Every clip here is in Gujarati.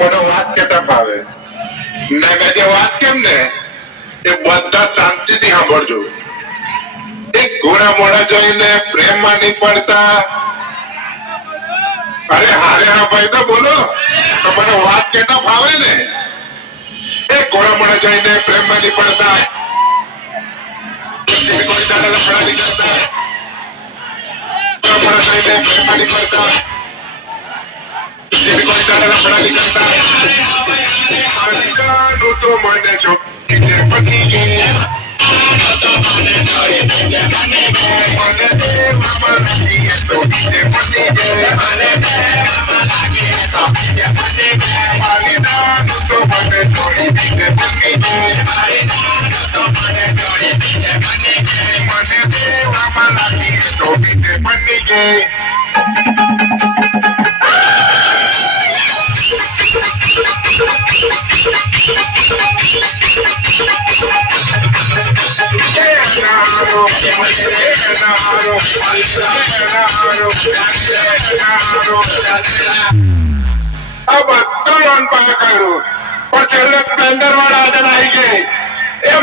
તમને વાત કેતા ભાવે ના મેં જે વાત કેમ ને એ બધા શાંતિથી સાંભળજો. એક ઘોડા મોડા જોઈને પ્રેમમાં નહીં પડતા. અરે હારે હા ભાઈ તો બોલો તમને વાત કેતા ભાવે ને. એક ઘોડા મોડા જોઈને પ્રેમમાં નહીં પડતા. કોઈ દાડા લફડા નહીં કરતા. ઘોડા મોડા જોઈને પ્રેમમાં નહીં પડતા. કોઈ દાડા લફડા નહીં કરતા. માલિકાનું તો મને છો પતી ગઈ. મને દેવામાં લાગી તો બીજે પતી ગઈ. માલિકાનું તો મને છોડી બીજે પતી ગઈ. મને દેવામાં લાગી તો બીજે પતી ગઈ.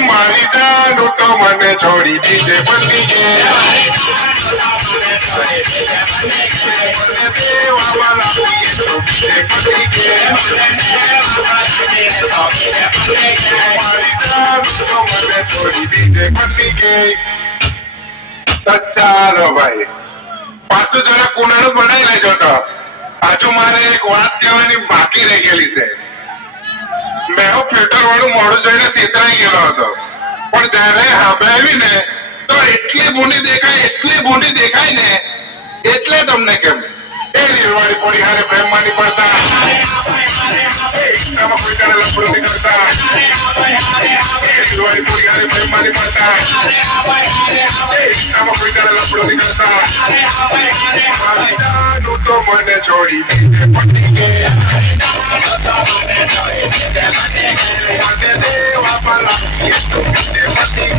મારી જાનું તો મને છોડી દીજે પતી ગઈ. ચાલો ભાઈ પાછું જરા કુનાળું બનાવી લેજો. તો હજુ મારે એક વાત કહેવાની બાકી રહી ગયેલી છે. મેં ફિલ્ટર વાળું મોડું જોઈને છેતરાઈ ગયેલો હતો, પણ જયારે હવે આવી ને તો એટલી ભૂંડી દેખાય ને એટલે તમને કેમ એ રીલવાળી પોડી હારે પ્રેમમાં નહીં પડતા. ઇન્સ્ટામાં કોઈ તારે લફડો નહીં કરતા. રીલવાળી પોડી હારે પ્રેમમાં નહીં પડતા. ઇન્સ્ટામાં કોઈ તારે લફડો નહીં કરતા. માલિકાનું તો મને છોડી બીજે પતી ગઈ. મને દેવામાં લાગી તો બીજે પતી ગઈ.